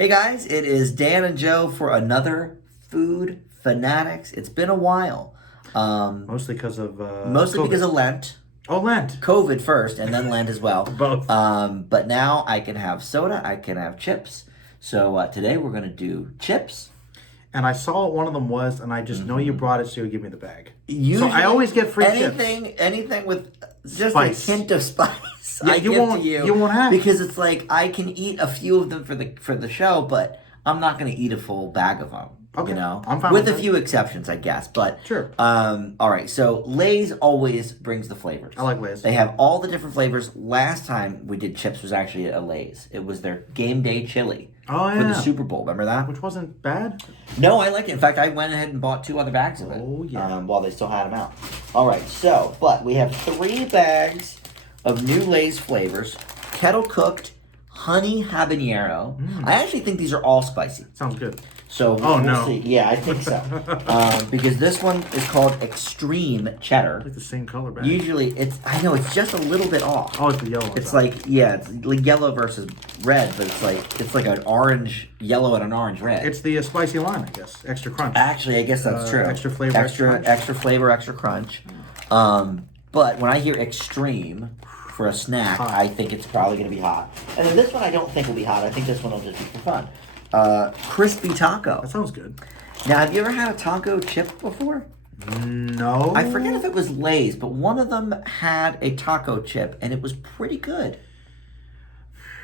Hey guys, it is Dan and Joe for another Food Fanatics. It's been a while. Mostly because of Mostly COVID. because of Lent. Oh, Lent. COVID first and then Lent as well. Both. But now I can have soda, I can have chips. So today we're going to do chips. And I saw what one of them was, and I just know you brought it, so you'll give me the bag. Usually, so I always get free chips. Anything with just Spice. a hint of spice. Yeah, I you give won't. to you, You won't have because it's like I can eat a few of them for the show, but I'm not going to eat a full bag of them. Okay. You know, I'm fine with with a that. few exceptions, I guess. But Sure. All right. So Lay's always brings the flavors. I like Lay's. They have all the different flavors. Last time we did chips was actually a Lay's. It was their game day chili. Oh, For the yeah. Super Bowl. Remember that? Which wasn't bad. No, I like it. In fact, I went ahead and bought 2 other bags of it. Oh, yeah. While they still had them out. All right, so, but we have 3 bags of new Lay's flavors. Kettle cooked Honey Habanero. I actually think these are all spicy. Sounds good. So Oh, we'll no. see. Yeah, I think so. Because this one is called Extreme Cheddar. Like the same color bag. Usually, I know, it's just a little bit off. Oh, it's the yellow. It's like, yeah, it's like yellow versus red, but it's like an orange, yellow and an orange red. It's the spicy lime, I guess. Extra crunch. Actually, I guess that's true. Extra flavor, extra flavor, extra crunch. But when I hear extreme for a snack, Hot. I think it's probably going to be hot. And then this one I don't think will be hot. I think this one will just be for fun. Crispy taco. That sounds good. Now, have you ever had a taco chip before? No. I forget if it was Lay's, but one of them had a taco chip, and it was pretty good.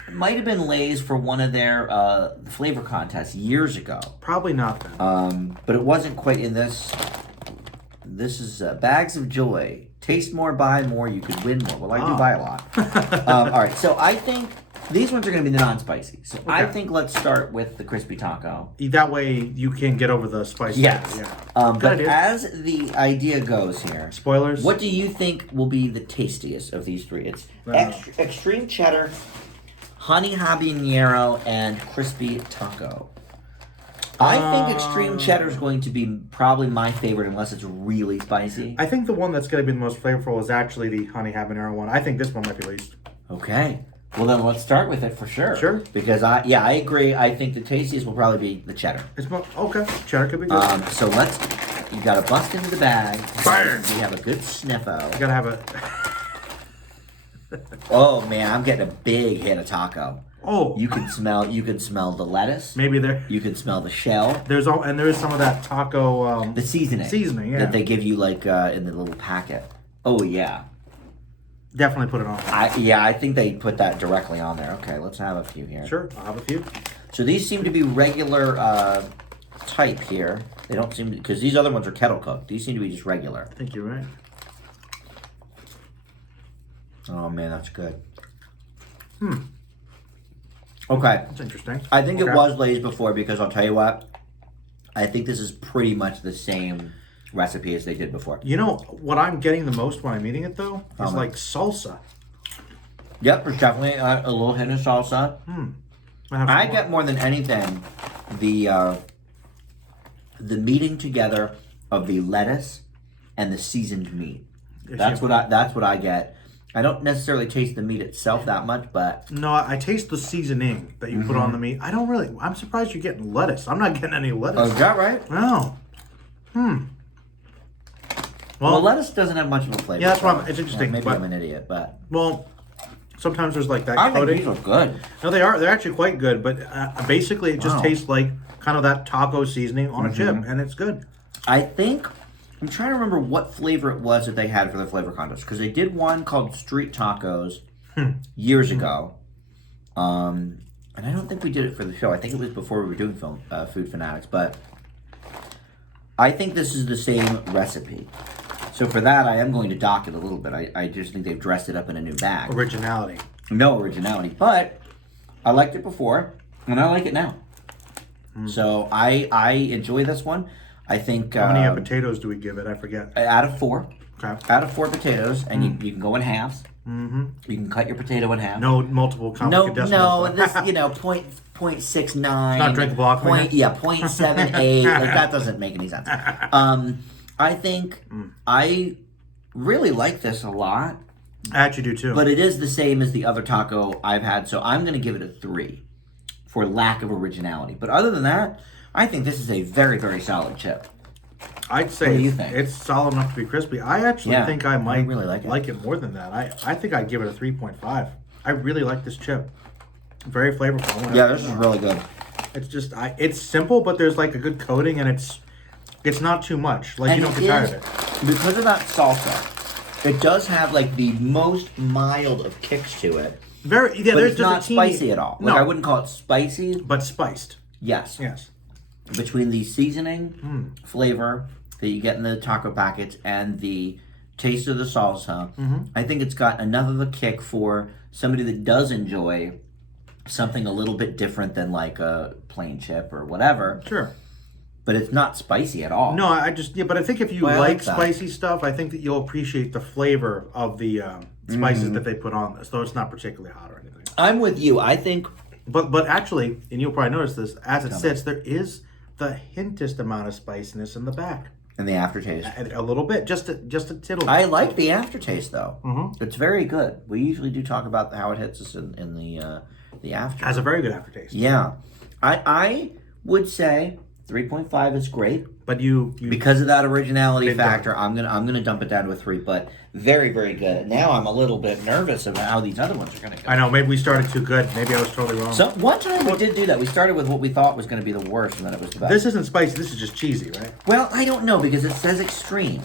It might have been Lay's for one of their flavor contests years ago. Probably not then. But it wasn't quite in this. This is Bags of Joy. Taste more, buy more, you could win more. Well, I do buy a lot. All right, so I think these ones are going to be the non-spicy. So I think let's start with the crispy taco. That way you can get over the spice. Yes. Yeah. But idea. as the idea goes here, Spoilers. what do you think will be the tastiest of these 3? It's extreme cheddar, honey habanero, and crispy taco. I think extreme cheddar is going to be probably my favorite unless it's really spicy. I think the one that's going to be the most flavorful is actually the honey habanero one. I think this one might be least. Okay. Well, then let's start with it for sure. Sure. Because I agree. I think the tastiest will probably be the cheddar. Okay. Cheddar could be good. So you got to bust into the bag. Burn. We have a good sniffo. You gotta have a. Oh man, I'm getting a big hit of taco. Oh. You can smell the lettuce. Maybe there. You can smell the shell. There is some of that taco. The seasoning. Seasoning, yeah. That they give you like in the little packet. Oh yeah. Definitely put it on. I think they put that directly on there. Okay, let's have a few here. Sure, I'll have a few. So these seem to be regular type here. They don't seem to, because these other ones are kettle cooked. These seem to be just regular. I think you're right. Oh man, that's good. Okay. That's interesting. I think Okay. it was Lay's before, because I'll tell you what, I think this is pretty much the same recipe as they did before. You know what I'm getting the most when I'm eating it though is man. like salsa. Yep, there's definitely a little hint of salsa. I get more than anything the meeting together of the lettuce and the seasoned meat. That's what I get. I don't necessarily taste the meat itself that much, but No, I taste the seasoning that you put on the meat. I don't really. I'm surprised you're getting lettuce. I'm not getting any lettuce. oh, is that right? No. Well, lettuce doesn't have much of a flavor. Yeah, that's so why it's interesting, maybe but- I'm an idiot, but Well, sometimes there's like that I think coating. these look good. No, they are. They're actually quite good, but basically it just Wow. tastes like kind of that taco seasoning on a chip, and it's good. I think I'm trying to remember what flavor it was that they had for the flavor contest, because they did one called Street Tacos years ago, and I don't think we did it for the show. I think it was before we were doing Food Fanatics, but I think this is the same recipe. So for that, I am going to dock it a little bit. I just think they've dressed it up in a new bag. Originality. No originality, but I liked it before, and I like it now. So I enjoy this one. I think How many potatoes do we give it? I forget. out of 4. Okay. Out of 4 potatoes, and you can go in halves. Mm-hmm. You can cut your potato in half. No multiple complicated decimals. this point 0.69. Not drinkable alcohol. 0.78. Like that doesn't make any sense. I think I really like this a lot. I actually do too. But it is the same as the other taco I've had, so I'm going to give it a 3. for lack of originality. But other than that, I think this is a very, very solid chip. I'd say What do you think? It's solid enough to be crispy. I actually think I might really like it more than that. I think I'd give it a 3.5. I really like this chip. Very flavorful. Yeah, this is really good. It's just it's simple, but there's like a good coating, and it's not too much. Like, And you don't get tired of it. Because of that salsa, it does have like the most mild of kicks to it. But There's just not a teeny, spicy at all. No, Like, I wouldn't call it spicy. but spiced. Yes. Yes. Between the seasoning flavor that you get in the taco packets and the taste of the salsa, I think it's got enough of a kick for somebody that does enjoy something a little bit different than like a plain chip or whatever. Sure. But it's not spicy at all. No, but I think if you Well, I like like that. spicy stuff, I think that you'll appreciate the flavor of the spices that they put on this, though it's not particularly hot or anything. I'm with you. I think... But actually, and you'll probably notice this, as it sits, there is the hintest amount of spiciness in the back. And the aftertaste. A little bit, just a tittle. I like the aftertaste, though. Mm-hmm. It's very good. We usually do talk about how it hits us in the after. Has a very good aftertaste. Yeah. I would say 3.5 is great. But you Because of that originality Big factor, I'm gonna dump it down to a 3, but very, very good. Now I'm a little bit nervous about how these other ones are gonna go. I know, maybe we started too good. Maybe I was totally wrong. So one time we did do that. We started with what we thought was gonna be the worst, and then it was the best. This isn't spicy. This is just cheesy, right? Well, I don't know because it says extreme.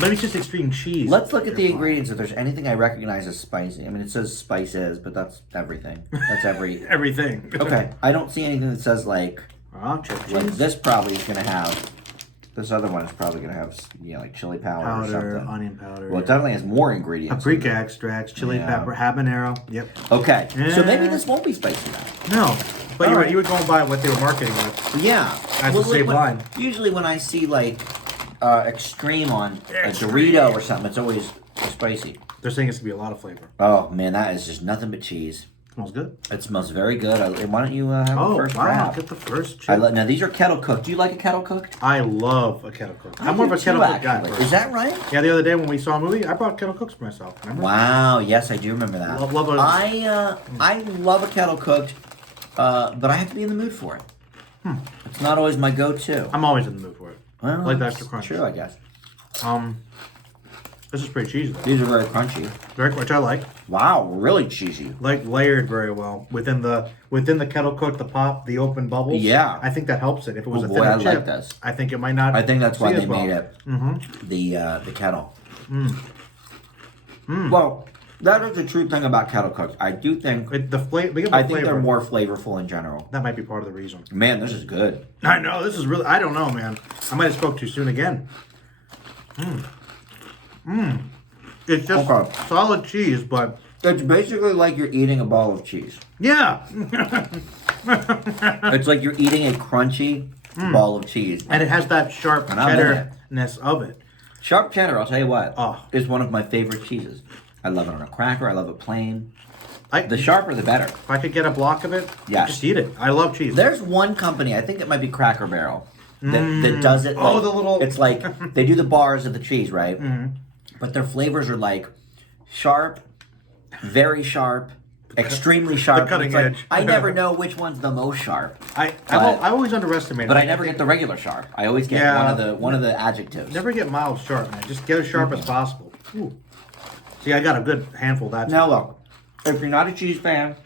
Maybe it's just extreme cheese. Let's look at the ingredients if there's anything I recognize as spicy. I mean, it says spices, but that's everything. That's every... Everything. Okay, I don't see anything that says like Chip like cheese. this probably is gonna have... This other one is probably gonna have, like chili powder or Powder, something. onion powder. Well, it definitely has more ingredients. Paprika extracts, chili Yeah. pepper, habanero. Yep. Okay, so maybe Yeah. this won't be spicy now. No, but All right. you were going by what they were marketing with. Yeah. That's the same line. Usually when I see like extreme on a Dorito or something, it's always spicy. They're saying it's gonna be a lot of flavor. Oh man, that is just nothing but cheese. Smells good. It smells very good. Why don't you have the first wow! grab? Get the first chip. Now these are kettle cooked. Do you like a kettle cooked? I love a kettle cook. I I'm more do of a kettle too, cook guy. actually. personally. Is that right? Yeah, the other day when we saw a movie, I brought kettle cooks for myself. Remember? Wow. Yes, I do remember that. Love a- I love a kettle cooked, but I have to be in the mood for it. It's not always my go-to. I'm always in the mood for it. Well, I like the that's extra crunch. True, I guess. This is pretty cheesy though. These are very crunchy. Very, which I like. Wow, really cheesy. Like layered very well within the kettle cook, the pop, the open bubbles. Yeah. I think that helps it. If it was Oh, a boy, thinner I like chip, this. I think it might not. I think that's why see they as well. made it the kettle. Well, that is the true thing about kettle cooked. I do think We get the I think flavor. they're more flavorful in general. That might be part of the reason. Man, this is good. I know this is really. I don't know, man. I might have spoke too soon again. It's just Okay. solid cheese, but It's basically like you're eating a ball of cheese. yeah, It's like you're eating a crunchy ball of cheese. and it has that sharp And I'm in it. cheddar-ness of it. Sharp cheddar, I'll tell you what, Oh. is one of my favorite cheeses. I love it on a cracker. I love it plain. The The sharper, the better. if I could get a block of it, Yeah. just eat it. I love cheese. There's one company, I think it might be Cracker Barrel, that does it. Oh, like- the little- It's like they do the bars of the cheese, right? But their flavors are like sharp, very sharp, extremely sharp. cutting It's like, edge. I never know which one's the most sharp, I but- always underestimate it. but I never get the regular sharp. I always get Yeah. one of the adjectives. Never get mild sharp, man. Just get as sharp as possible. Ooh. See, I got a good handful of that. Now look, if you're not a cheese fan,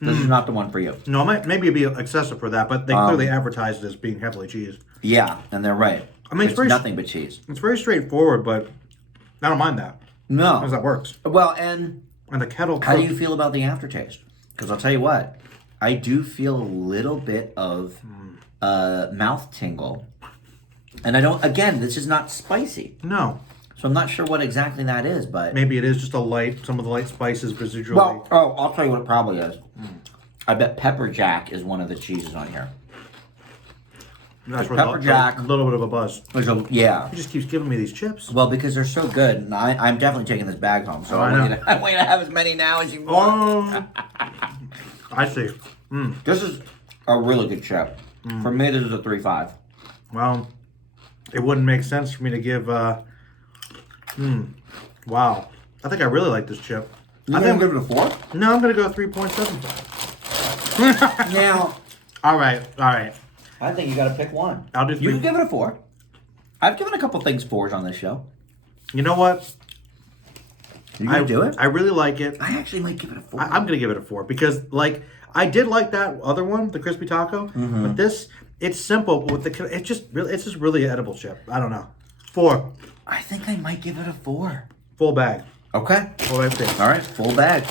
this is not the one for you. No, maybe it'd be excessive for that, but they clearly advertised it as being heavily cheese. Yeah, and they're right. I mean, it's it's very- nothing but cheese. It's very straightforward, but I don't mind that No. because that works. Well, and And the kettle. how do cooked- you feel about the aftertaste? Because I'll tell you what, I do feel a little bit of mouth tingle. And I don't, again, this is not spicy. No, So I'm not sure what exactly that is, but... maybe it is just some of the light spices residually. Well, I'll tell you what it probably is. I bet pepper jack is one of the cheeses on here. That's where pepper jack- a little bit of a buzz. Yeah. He just keeps giving me these chips. Well, because they're so good, and I'm definitely taking this bag home. So I I want, know. you to, I want you to have as many now as you want. I see. This is a really good chip. For me, this is a 3.5. Well, it wouldn't make sense for me to give. Wow, I think I really like this chip. You gonna give it a 4? No, I'm gonna go 3.75. Now, All right. I think you got to pick one. I'll do You 3. can give it a 4. I've given a couple things 4s on this show. You know what? You gonna do it? I really like it. I actually might give it a 4. I'm gonna give it a 4 because, like, I did like that other one, the crispy taco, but this, it's simple. With the, it's just really an edible chip. I don't know. 4, I think I might give it a 4. full bag. Okay. Full bag thing. All right, full bag.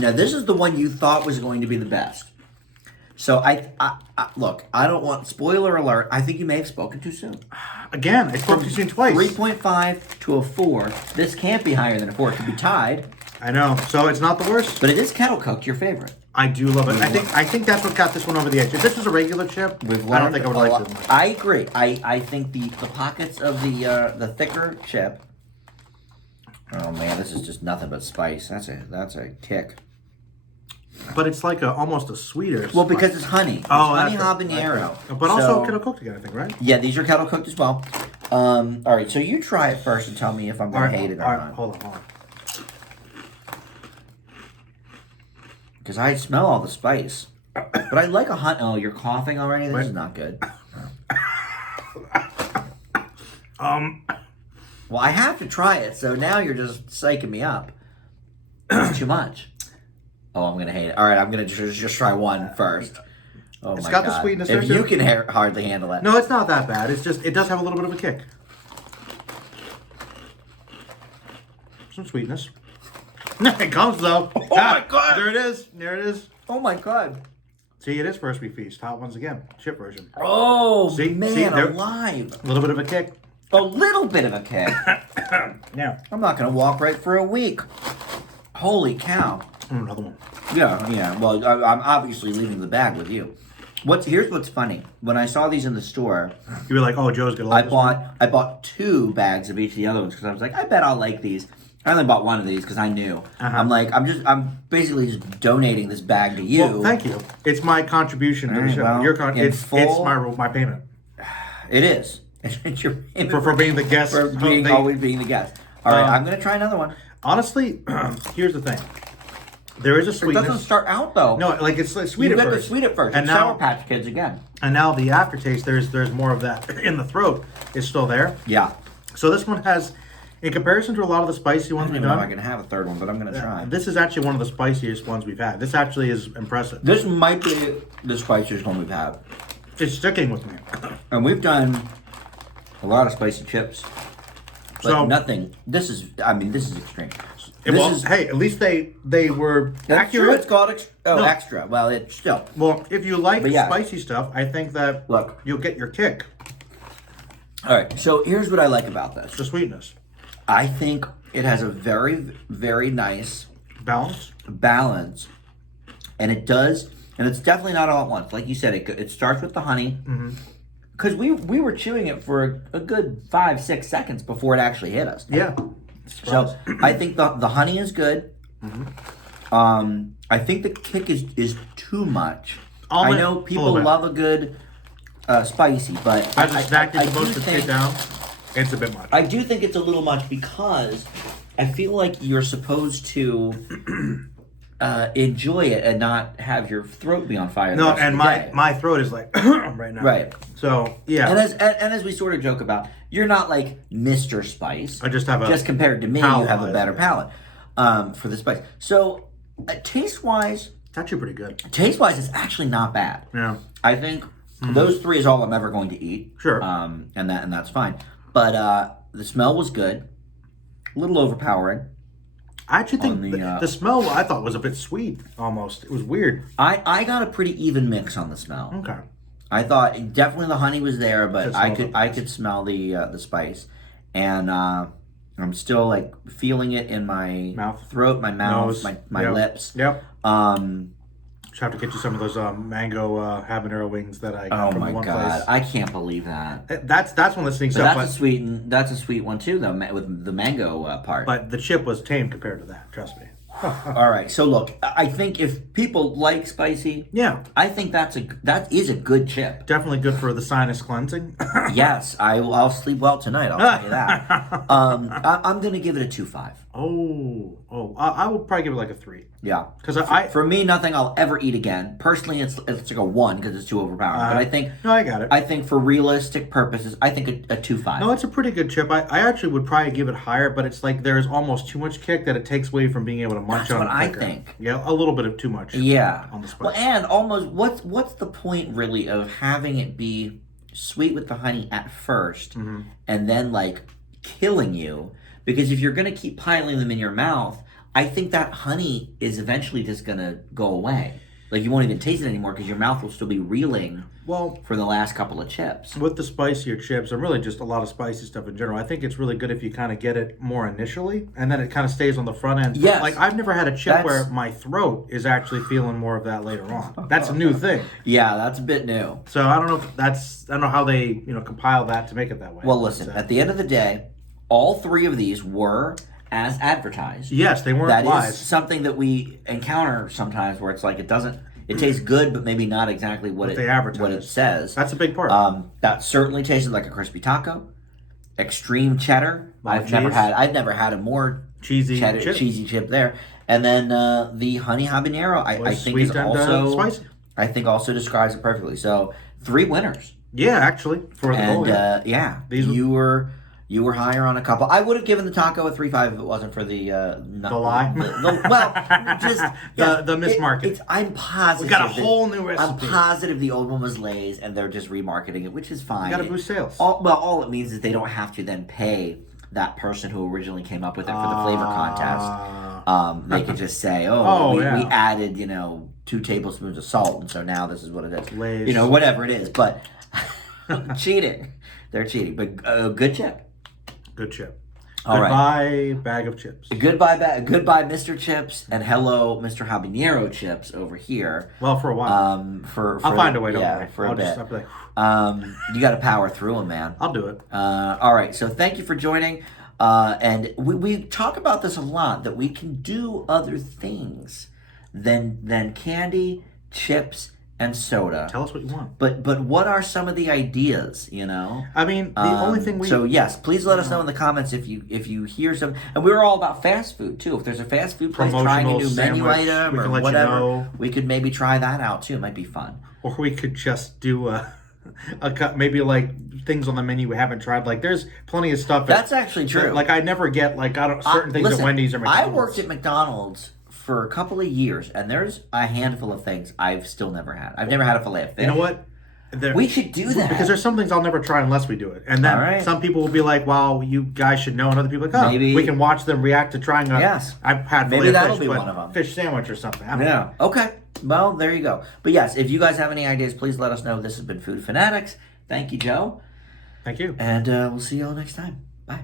Now, this is the one you thought was going to be the best. So, I look, I don't want, spoiler alert, I think you may have spoken too soon. Again, I spoke to you twice. 3.5 to a 4. This can't be higher than a 4. It could be tied. I know. So it's not the worst. But it is kettle cooked, your favorite. I do love it. I think that's what got this one over the edge. If this was a regular chip, I don't think I would like it as much. I agree. I think the pockets of the thicker chip. Oh man, this is just nothing but spice. That's a kick. But it's like almost a sweeter. Well, because it's honey. It's honey habanero. But also kettle cooked again, I think, right? Yeah, these are kettle cooked as well. All right, so you try it first and tell me if I'm going to hate it or not. Hold on. Because I smell all the spice. But I like a honey. Oh, you're coughing already? This is not good. Well, I have to try it, so now you're just psyching me up. It's too much. Oh, I'm going to hate it. All right, I'm going to just try one first. Oh, It's my got God. the sweetness If there, you too. can hardly handle it. No, it's not that bad. It's just, it does have a little bit of a kick. Some sweetness. It comes, though. Oh, my God. There it is. There it is. Oh, my God. See, it is First We Feast. Hot ones again. Chip version. Oh, See, man, there- alive. A little bit of a kick. A little bit of a kick. Now, I'm not going to walk right for a week. Holy cow. another one. Yeah. Well, I'm obviously leaving the bag with you. Here's what's funny. When I saw these in the store, You were like, oh, Joe's going to like this one. I bought 2 bags of each of the other ones because I was like, I bet I'll like these. I only bought one of these because I knew. I'm basically just donating this bag to you. Well, thank you. It's my contribution to the right, show. well, It's my payment. It is. It's your payment For being the guest. for always being the guest. All right, I'm gonna try another one. Honestly, here's the thing. There is a It sweetness. doesn't start out though. No, like it's like sweet you at get first. the sweet at first. And It's now, Sour Patch Kids again. and now the aftertaste, there's more of that in the throat. Is still there. Yeah. So this one has, in comparison to a lot of the spicy I ones don't we've even know if I done, can have a third one, but I'm gonna try. this is actually one of the spiciest ones we've had. This actually is impressive. This might be the spiciest one we've had, It's sticking with me. and we've done a lot of spicy chips, but So- nothing. This is extreme. Well, hey, at least they were That's accurate. true. It's called No. extra. Well, it's still. Well, if you like But yeah. spicy stuff, I think that Look. you'll get your kick. All right. So here's what I like about this. The sweetness, I think it has a very, very nice balance. balance, and it does, and it's definitely not all at once. Like you said, it starts with the honey, because we were chewing it for a good 5-6 seconds before it actually hit us. Yeah. So I think the honey is good. I think the kick is too much. I know people love a good spicy, but As a snack I you're supposed do to think take down, it's a bit much. I do think it's a little much because I feel like you're supposed to enjoy it and not have your throat be on fire. No, the rest and of the day. my throat is like right now. Right. So yeah, And as we sort of joke about, you're not like Mr. Spice. I just have a just compared to me, you palate have a wise, better yeah. palate for the spice. So taste wise, it's actually pretty good. it's actually not bad. Yeah. I think those 3 is all I'm ever going to eat. Sure. And that's fine. But the smell was good, a little overpowering. I actually think On the, the smell I thought was a bit sweet almost. It was weird. I got a pretty even mix on the smell. Okay. I thought definitely the honey was there, but Just I smell could smell the spice, and I'm still like feeling it in my Mouth. throat, my mouth, Nose. my Yep. lips. Yep. Um. Just have to get you some of those mango habanero wings that I got Oh from my one god, place. I can't believe that. That's one that sneaks But up. that's a sweet one too, though, with the mango part. But the chip was tame compared to that. Trust me. All right, so look, I think if people like spicy, Yeah, I think that is a good chip. definitely good for the sinus cleansing. Yes, I'll sleep well tonight. I'll tell you that. I'm gonna give it a 2.5. I will probably give it like a 3. Yeah. Because for me, nothing I'll ever eat again. Personally, it's like a 1 because it's too overpowering. But I think no, I got it. I think for realistic purposes, I think a 2.5. No, it's a pretty good chip. I actually would probably give it higher, but it's like there's almost too much kick that it takes away from being able to munch That's on what it quicker. I think. Yeah, a little bit of too much. Yeah. On the spice. Well, and almost what's the point really of having it be sweet with the honey at first, and then like killing you? Because if you're gonna keep piling them in your mouth, I think that honey is eventually just gonna go away. Like you won't even taste it anymore because your mouth will still be reeling. Well, for the last couple of chips. With the spicier chips, and really just a lot of spicy stuff in general, I think it's really good if you kind of get it more initially, and then it kind of stays on the front end. Yes. Like, I've never had a chip where my throat is actually feeling more of that later on. That's a new thing. Yeah, that's a bit new. So I don't know if I don't know how they, compile that to make it that way. Well, listen, at the end of the day, all 3 of these were as advertised. Yes, they weren't lies. That is something that we encounter sometimes where it's like it tastes good, but maybe not exactly what it says. That's a big part. That certainly tasted like a crispy taco. Extreme cheddar. I've never had a more cheesy cheesy chip there. And then the honey habanero, I think is also spicy. I think also describes it perfectly. So 3 winners. Yeah, actually, for the goal. Yeah, you were higher on a couple. I would have given the taco a 3.5 if it wasn't for the lie. The mismarket. I'm positive we got a whole new recipe. I'm positive the old one was Lay's and they're just remarketing it, which is fine. You got to boost sales. All it means is they don't have to then pay that person who originally came up with it for the flavor contest. They could just say, we added 2 tablespoons of salt, and so now this is what it is. Lay's. Whatever it is, but cheating. They're cheating, but good chip. Good chip. Goodbye, bag of chips. Goodbye, Mr. Chips, and hello, Mr. Habanero Chips over here. Well, for a while. I'll find a way. For a bit. You got to power through them, man. I'll do it. All right. So thank you for joining. And we talk about this a lot, that we can do other things than candy, chips, and soda. Tell us what you want. But what are some of the ideas, I mean, the only thing So yes, please let us know in the comments if you hear some. And we were all about fast food too. If there's a fast food place trying a new menu item or whatever, we could maybe try that out too. It might be fun. Or we could just do maybe like things on the menu we haven't tried. Like there's plenty of stuff. That's actually true. Like I never get certain things at Wendy's or McDonald's. I worked at McDonald's for a couple of years, and there's a handful of things I've still never had. I've never had a filet of fish. You know what? We should do that. Because there's some things I'll never try unless we do it. And then some people will be like, well, you guys should know. And other people are like, maybe we can watch them react to trying a I've had maybe that'll fish, be one of them. Fish sandwich or something. Okay. Well, there you go. But yes, if you guys have any ideas, please let us know. This has been Food Fanatics. Thank you, Joe. Thank you. And we'll see you all next time. Bye.